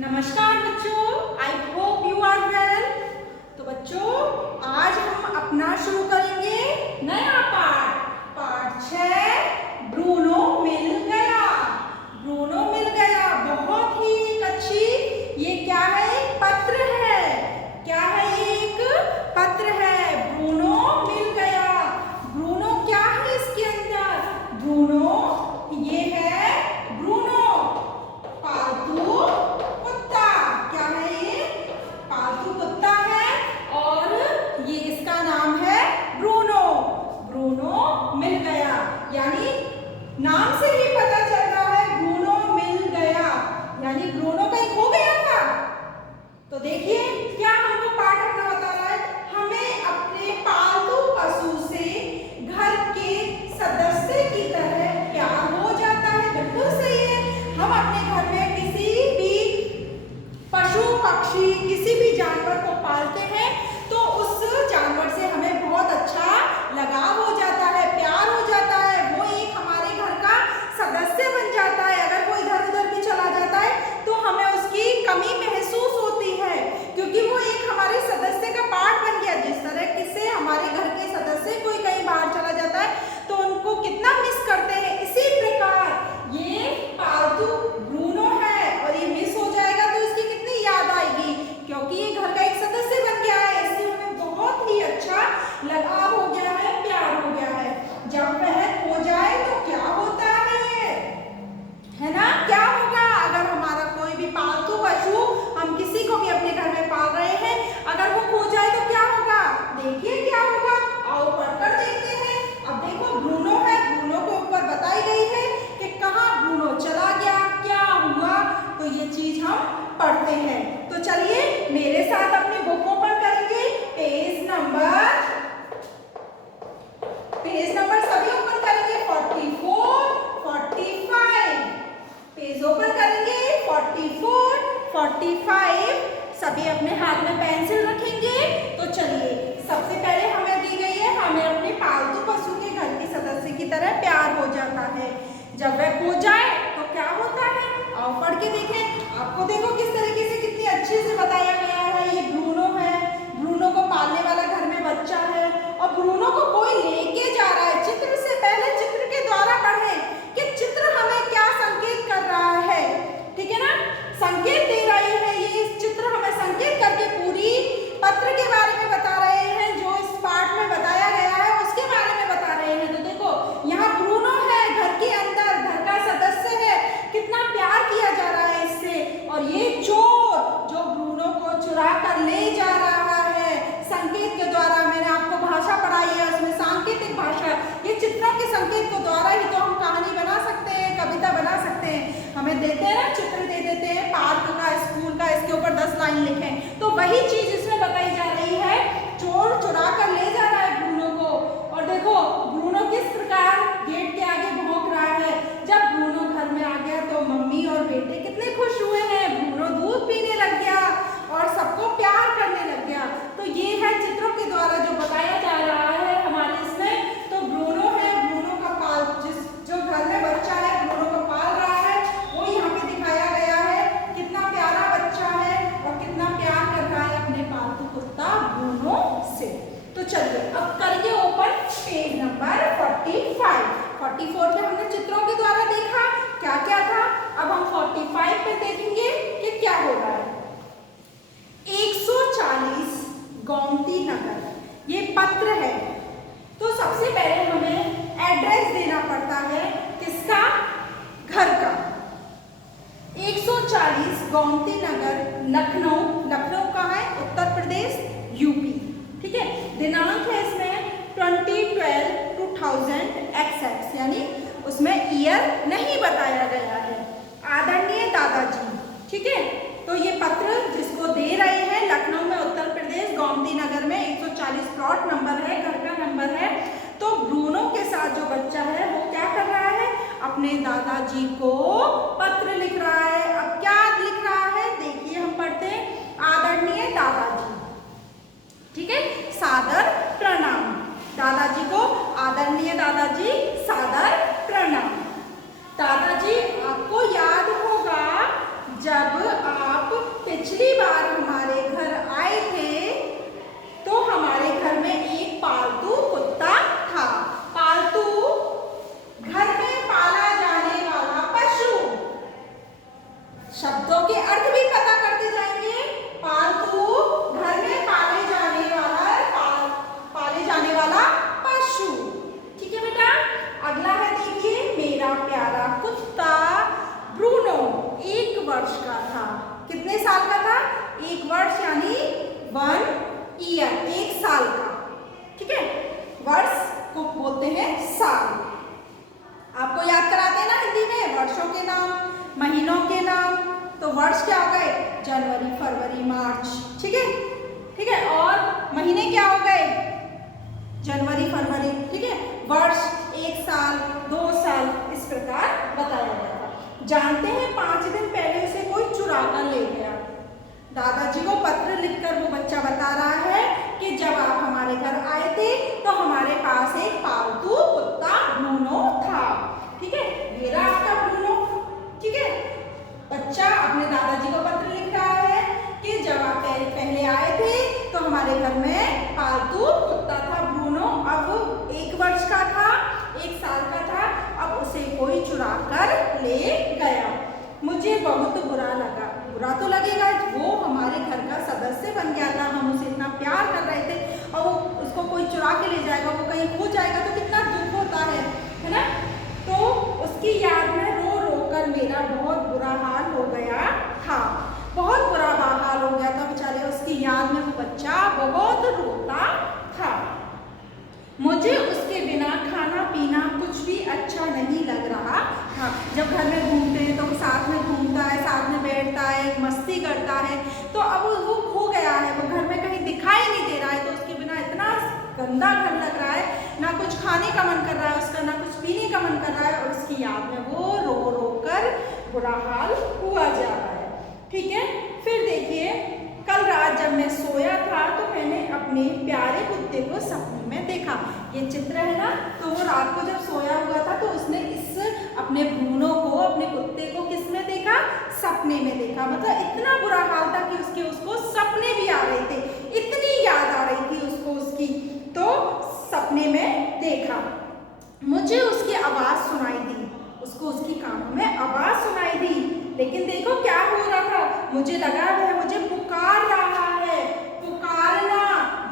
नमस्कार बच्चों, I hope you are well. तो बच्चों, आज हम अपना शुरू करेंगे नया पाठ 6 ब्रूनो मिल गया। ब्रूनो मिल गया बहुत ही एक अच्छी, ये क्या है? एक पत्र है। क्या है? एक पत्र है। ब्रूनो मिल गया। ब्रूनो क्या है इसके अंदर? ब्रूनो ये है ब्रूनो पालतू कुत्ता। क्या है ये? पालतू कुत्ता है और ये इसका नाम है ब्रूनो। ब्रूनो मिल गया यानी नाम से ही पता चल रहा है ब्रूनो मिल गया, यानी ब्रूनो कहीं खो गया था। तो देखिए क्या हमको पाठ अपना बता रहा है, हमें अपने पालतू पशु से घर के सदस्य की तरह प्यार हो जाता है। बिल्कुल सही है। हम अपने घर में किसी भी पशु पक्षी किसी भी जानवर को पालते हैं तो उस जानवर से हमें बहुत अच्छा लगाव हो जाता है, प्यार हो जाता है। वो एक हमारे घर का सदस्य बन जाता है। अगर वो इधर उधर भी चला जाता है तो हमें उसकी कमी महसूस होती है, क्योंकि वो एक हमारे सदस्य का पार्ट बन गया। जिस तरह से हमारे घर के सदस्य कोई कहीं बाहर चला जाता है तो उनको कितना मिस करते हैं, इसी प्रकार ये पालतू ब्रूनो है और ये मिस हो जाएगा तो इसकी कितनी याद आएगी, क्योंकि ये घर का एक सदस्य बन गया है। इससे हमें बहुत ही अच्छा लगाव हो गया है, प्यार हो गया है। जब वह खो जाए तो क्या होता है ना? क्या होगा अगर हमारा कोई भी पालतू पशु, हम किसी को भी अपने घर में पाल रहे हैं, अगर वो खो जाए तो क्या होगा? देखिए क्या होगा, आओ पढ़कर देखते हैं। अब देखो ब्रूनो है, ब्रूनो को ऊपर बताई गई है कि कहाँ ब्रूनो चला गया, क्या हुआ, तो ये चीज हम पढ़ते हैं। तो चलिए मेरे साथ अपनी बुक ओपन करेंगे। पेज नंबर सभी ओपन करेंगे। 44, 45 पेज ओपन करेंगे। 44, 45 सभी अपने हाथ में पेंसिल रखेंगे। तो चलिए सबसे पहले हमें दी गई है, हमें अपने पालतू पशु के घर के सदस्य की तरह प्यार हो जाता है। जब वह खो जाए तो क्या होता है, आओ पढ़ के देखें। आपको देखो किस तरीके से कितनी अच्छे से बताया गया है। ये ब्रूनो है, ब्रूनो को पालने वाला घर में बच्चा है और ब्रूनो को कोई लेके जा रहा है। चित्र से पहले चित्र के द्वारा पढ़ें कि चित्र हमें क्या संकेत कर रहा है, ठीक है ना? संकेत दे रही है ये चित्र, हमें संकेत करके पूरी पत्र के बारे में बता रहे हैं। जो इस पाठ में बताया गया है उसके बारे में बता रहे हैं। तो देखो यहाँ ब्रूनो है, घर के अंदर घर का सदस्य है, कितना प्यार किया जा रहा है इससे। और ये चोर जो ब्रूनो को चुरा कर ले जा रहा है, संकेत के द्वारा, मैंने आपको भाषा पढ़ाई है उसमें सांकेतिक भाषा, ये चित्रों के संकेत के द्वारा ही तो हम कहानी बना सकते हैं, कविता बना सकते हैं। हमें देते हैं ना, चित्र दे देते हैं पार्क का, स्कूल का, इसके ऊपर 10 लाइन लिखें, तो वही चीज इसमें बताई जा रही है। चोर चुरा कर ले जा रहा है ब्रूनो को और देखो ब्रूनो किस प्रकार गेट के आगे भौंक रहा है। जब ब्रूनो घर में आ गया तो मम्मी और बेटे कितने खुश हुए हैं। ब्रूनो दूध पीने लग गया और सबको प्यार करने लग गया। तो ये है चित्रों के द्वारा जो बताया जा रहा है हमारे इसमें। तो ब्रूनो है, ब्रूनो का जो घर में बच्चा है, ब्रूनो को पाल रहा है, वो यहाँ पे दिखाया गया है। कितना प्यारा बच्चा है और कितना प्यार कर रहा है अपने पालतू कुत्ता ब्रूनो से। तो चलिए अब करिए ओपन पेज नंबर 45। 44 पे हमने चित्रों के द्वारा देखा क्या क्या था। अब हम 45 पे देखेंगे कि क्या हो रहा है। 140 गोमती नगर, ये पत्र है। तो सबसे पहले हमें एड्रेस देना पड़ता है, किसका? घर का। 140 गोमती नगर, लखनऊ। लखनऊ कहाँ है? उत्तर प्रदेश, यूपी, ठीक है। दिनांक है इसमें 2012 XX, यानी उसमें ईयर नहीं बताया गया है। आदरणीय दादाजी, ठीक है। तो ये पत्र जिसको दे रहे हैं लखनऊ में, उत्तर प्रदेश, गोमती नगर में 140 प्लॉट नंबर है, घर का नंबर है। तो ब्रूनो के साथ जो बच्चा है वो क्या कर रहा है? अपने दादाजी को पत्र लिख रहा है। अब क्या लिख रहा है देखिए, हम पढ़ते हैं। आदरणीय दादाजी, ठीक है, सादर प्रणाम। दादाजी को आदरणीय दादाजी, सादर प्रणाम। दादाजी, आपको याद होगा जब आप प्यारा कुत्ता ब्रूनो 1 वर्ष का था। कितने साल का था? 1 वर्ष यानी 1 ईयर, 1 साल का। ठीक है, वर्ष को बोलते हैं साल। आपको याद कराते हैं ना हिंदी में वर्षों के नाम, महीनों के नाम। तो वर्ष क्या हो गए? जनवरी, फरवरी, मार्च। ठीक है, ठीक है। और महीने क्या हो गए? जनवरी, फरवरी। ठीक है, वर्ष 1 साल, 2 साल, इस प्रकार बताया गया था। जानते हैं 5 दिन पहले उसे कोई चुरा कर ले गया। दादाजी को पत्र लिखकर वो बच्चा बता रहा है कि जब आप हमारे घर आए थे तो हमारे पास एक पालतू कुत्ता ब्रूनो था। ठीक है, ये रहा आपका ब्रूनो। ठीक है, बच्चा अपने दादाजी को पत्र लिख रहा है कि जब आप पहले आए थे तो हमारे घर में पालतू कुत्ता था ब्रूनो। अब 1 वर्ष का था, 1 साल का था। अब उसे कोई चुरा कर ले गया। मुझे बहुत बुरा लगा। बुरा तो लगेगा, वो हमारे घर का सदस्य बन गया था, हम उसे इतना प्यार कर रहे थे और वो उसको कोई चुरा के ले जाएगा, वो कहीं खो जाएगा तो कितना दुख होता है ना। तो उसकी याद में रो रो कर मेरा बहुत बुरा हाल हो गया था। बहुत बुरा हाल हो गया था बेचारे, उसकी याद में वो बच्चा बहुत रोता था। मुझे उसके बिना खाना पीना कुछ भी अच्छा नहीं लग रहा था। जब घर में घूमते हैं तो साथ में घूमता है, साथ में बैठता है, मस्ती करता है। तो अब वो खो गया है, वो घर में कहीं दिखाई नहीं दे रहा है। तो उसके बिना इतना गंदा घर लग रहा है, ना कुछ खाने का मन कर रहा है उसका, ना कुछ पीने का मन कर रहा है। और उसकी याद में वो रो रो कर बुरा हाल हुआ जा रहा है। ठीक है, फिर देखिए, कल रात जब मैं सोया था तो मैंने अपने प्यारे कुत्ते को सपने में देखा। ये चित्र है ना, तो वो रात को जब सोया हुआ था तो उसने इस अपने ब्रूनो को, अपने कुत्ते को किसमें देखा? सपने में देखा। मतलब इतना बुरा हाल था कि उसको सपने भी आ रहे थे, इतनी याद आ रही थी उसको उसकी, तो सपने में देखा। मुझे उसकी आवाज सुनाई दी, उसको उसकी कानों में आवाज सुनाई दी। लेकिन देखो क्या हो रहा था, मुझे लगा वह मुझे पुकार रहा है। पुकारना,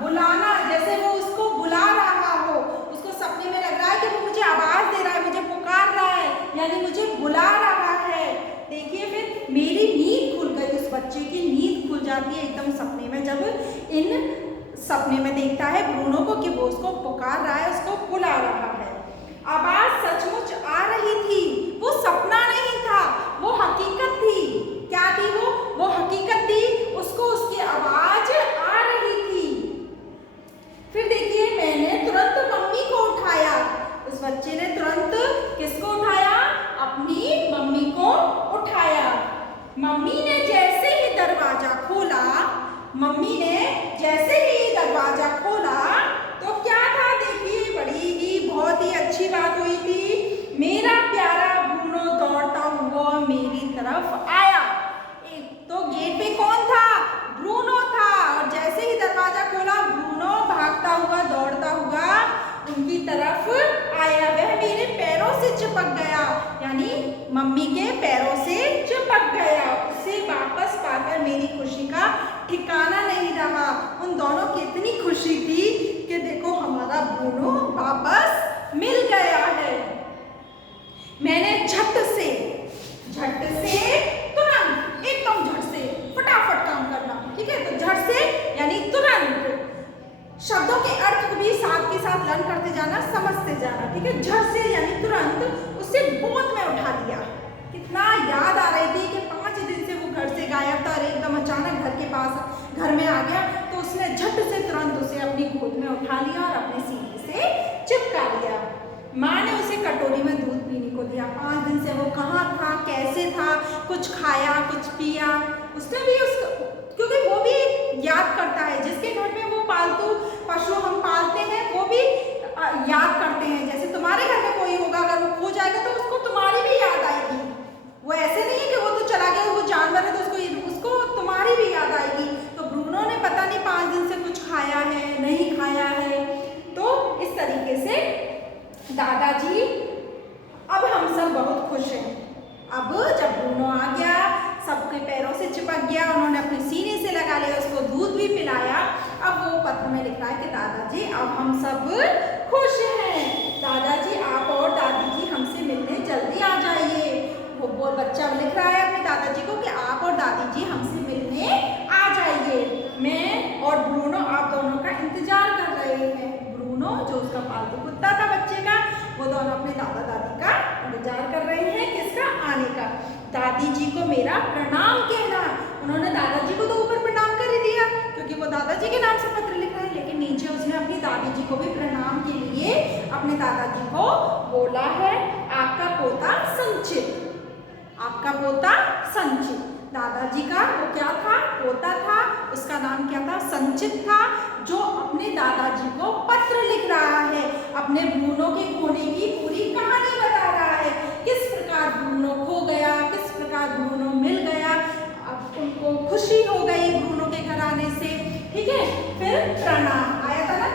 बुलाना, जैसे वो उसको बुला रहा हो। उसको सपने में लग रहा है कि वो मुझे आवाज दे रहा है, मुझे पुकार रहा है, यानी मुझे बुला रहा है। देखिए, फिर मेरी नींद खुल गई। उस बच्चे की नींद खुल जाती है एकदम सपने में, जब इन सपने में देखता है ब्रूनो को कि वो उसको पुकार रहा है, उसको बुला रहा है। आवाज सचमुच आ रही थी, वो सपना नहीं था, वो हकीकत थी। क्या थी वो? वो हकीकत थी, उसको उसकी आवाज आ रही थी। फिर देखिए, मैंने तुरंत मम्मी को उठाया। उस बच्चे ने तुरंत किसको उठाया? अपनी मम्मी को उठाया। मम्मी ने जैसे ही दरवाजा खोला, मम्मी ने जैसे ही दरवाजा खोला तो क्या था? देखिए, बड़ी ही बहुत ही अच्छी बात हुई थी। मेरा प्यारा ब्रूनो दौड़ता हुआ मेरी तरफ आया। तो गेट पे कौन था? ब्रूनो था। और जैसे ही दरवाजा खोला, ब्रूनो भागता हुआ, दौड़ता हुआ उनकी तरफ आया। वह मेरे पैरों से चिपक गया, यानी मम्मी के पैरों से चिपक गया। उसे वापस पाकर मेरी खुशी का ठिकाना नहीं रहा। उन दोनों की इतनी खुशी थी कि देखो, हमारा ब्रूनो वापस मिल गया है। मैंने झट से तुरंत, एकदम झट से, फटाफट काम करना। ठीक है, तो झट से यानी तुरंत। शब्दों के अर्थ को भी साथ के साथ लर्न करते जाना, समझते जाना। ठीक है, झट से यानी तुरंत उसे गोद में उठा लिया। कितना याद आ रही थी कि 5 दिन से वो घर से गायब था और एकदम अचानक घर में आ गया। तो उसने झट से तुरंत उसे अपनी गोद में उठा लिया और अपने सीने से चिपका लिया। माँ ने उसे कटोरी में दूध पीने को दिया। 5 दिन से वो कहाँ था, कैसे था, कुछ खाया, कुछ पिया। उसने भी क्योंकि वो भी याद करता है, जिसके घर में वो पालतू पशु हम पालते हैं वो भी याद करते हैं। जैसे तुम्हारे घर में कोई होगा, अगर वो खो जाएगा तो उसको तुम्हारी भी याद आएगी। वो ऐसे नहीं है कि वो तो चला गया, वो जानवर है तो उसको तुम्हारी भी याद आएगी। तो ब्रूनो ने पता नहीं 5 दिन से कुछ खाया है, नहीं खाया है। तो इस तरीके से दादाजी, अब हम सब बहुत खुश हैं। अब जब ब्रूनो आ गया, सबके पैरों से चिपक गया, उन्होंने अपने सीने से लगा लिया, उसको दूध भी पिलाया। अब वो पत्र में लिखा है कि दादाजी, अब हम सब खुश हैं। दादाजी, आप और दादी जी हमसे मिलने जल्दी आ जाइए। वो बच्चा लिख रहा है अपने दादाजी को कि आप और दादी जी हमसे मिलने आ जाइए। मैं और ब्रूनो आप दोनों का इंतजार कर रहे हैं। ब्रूनो जो उसका पालतू कुत्ता था बच्चे का, वो दोनों अपने दादा दादी का इंतजार कर रहे हैं किसका, आने का। दादी जी को मेरा प्रणाम कहना। उन्होंने दादाजी को तो ऊपर प्रणाम कर ही दिया क्योंकि वो दादाजी के नाम से पत्र लिख रहे हैं, लेकिन नीचे उसने अपनी दादी जी को भी प्रणाम के लिए अपने दादाजी को बोला है आपका पोता संचित, आपका पोता संचित। दादाजी का वो क्या था, पोता था, उसका नाम क्या था, संचित था, जो अपने दादाजी को पत्र लिख रहा है, अपने ब्रूनो के खोने की पूरी कहानी बता रहा है, किस प्रकार ब्रूनो खो गया, किस प्रकार ब्रूनो मिल गया, अब उनको खुशी हो गई ब्रूनो के घर आने से। ठीक है, फिर प्रणाम आया था ना,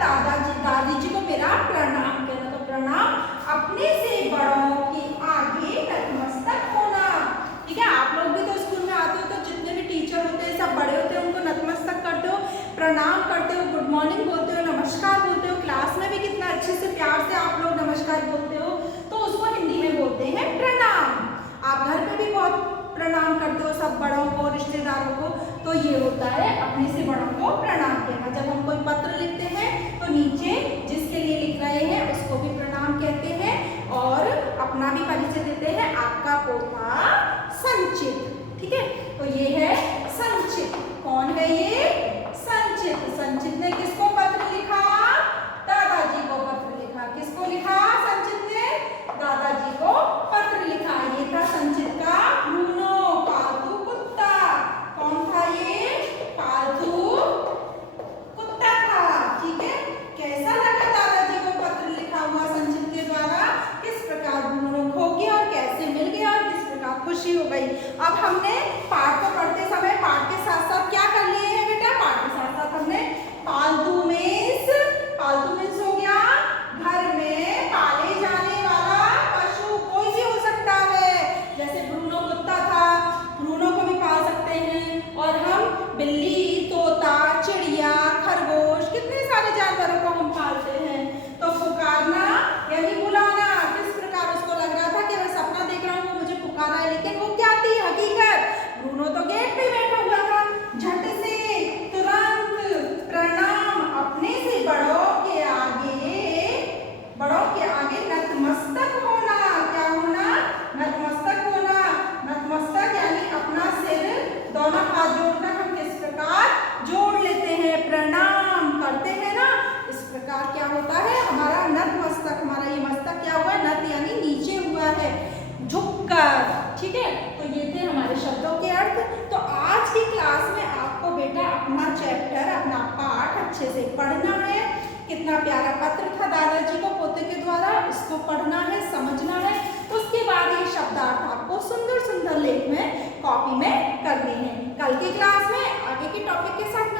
दादी जी को मेरा प्रणाम कहना। तो प्रणाम अपने से बड़ों के आगे नतमस्तक होना। ठीक है, आप लोग भी तो स्कूल में आते हो तो जितने भी टीचर होते हैं सब बड़े होते हैं, उनको नतमस्तक करते हो, प्रणाम करते हो, गुड मॉर्निंग बोलते हो, नमस्कार बोलते हो। क्लास में भी कितना अच्छे से प्यार से आप लोग नमस्कार बोलते हो, तो उसको हिंदी में बोलते हैं प्रणाम। आप घर पे भी बहुत प्रणाम करते हो सब बड़ों को, रिश्तेदारों को, तो ये होता है अपने से बड़ों को प्रणाम कहना। जब हम कोई पत्र लिखते हैं तो नीचे जिसके लिए लिख रहे हैं उसको भी प्रणाम कहते हैं और अपना भी परिचय देते हैं, आपका पोता संचित। ठीक है, तो ये है संचित। कौन है ये, संचित। संचित ने किसको पत्र लिखा, दादाजी को पत्र लिखा। किसको लिखा, संचित ने दादाजी को पत्र लिखा। ये था संचित का ब्रूनो, पालतू कुत्ता। कौन था ये, पालतू कुत्ता था। ठीक है, कैसा लगा दादाजी को पत्र लिखा हुआ संचित के द्वारा, किस प्रकार ब्रूनो खो गया और कैसे मिल गया और किस प्रकार खुशी हो गई। अब हमने पाठ को पढ़ते समय पाठ के साथ साथ क्या कर लिए हैं बेटा, पाठ के साथ साथ हमने पालतू मीन्स हो गया घर में पाले जाने वाला पशु, कोई भी हो सकता है। जैसे ब्रूनो कुत्ता था, ब्रूनो को भी पाल सकते हैं, और हम बिल्ली, तोता, चिड़िया, खरगोश, कितने सारे जानवरों को हम पालते हैं। तो पुकारना यानी बुलाना, किस प्रकार उसको लग रहा था कि मैं सपना देख रहा हूँ, वो मुझे पुकार रहा है, लेकिन वो क्या थी हकीकत। ब्रूनो तो गेट पे बैठा हुआ था। झट से तुरंत प्रणाम, अपने से बड़ों के आगे नतमस्तक होना। क्या होना, नतमस्तक होना। नतमस्तक यानी अपना सिर दोनों हाथ जोड़कर हम किस प्रकार जोड़ लेते हैं, प्रणाम करते हैं ना, इस प्रकार क्या होता है हमारा नतमस्तक। हमारा ये मस्तक क्या हुआ, नत यानी नीचे हुआ है, झुककर। ठीक है, तो ये थे हमारे शब्दों के अर्थ। तो आज की क्लास में आपको बेटा अपना चैप्टर, अपना पाठ अच्छे से पढ़ना है। कितना प्यारा पत्र था दादाजी को पोते के द्वारा, इसको पढ़ना है, समझना है। उसके बाद ये शब्दार्थ आपको सुंदर सुंदर लेख में कॉपी में करने हैं। कल की क्लास में आगे के टॉपिक के साथ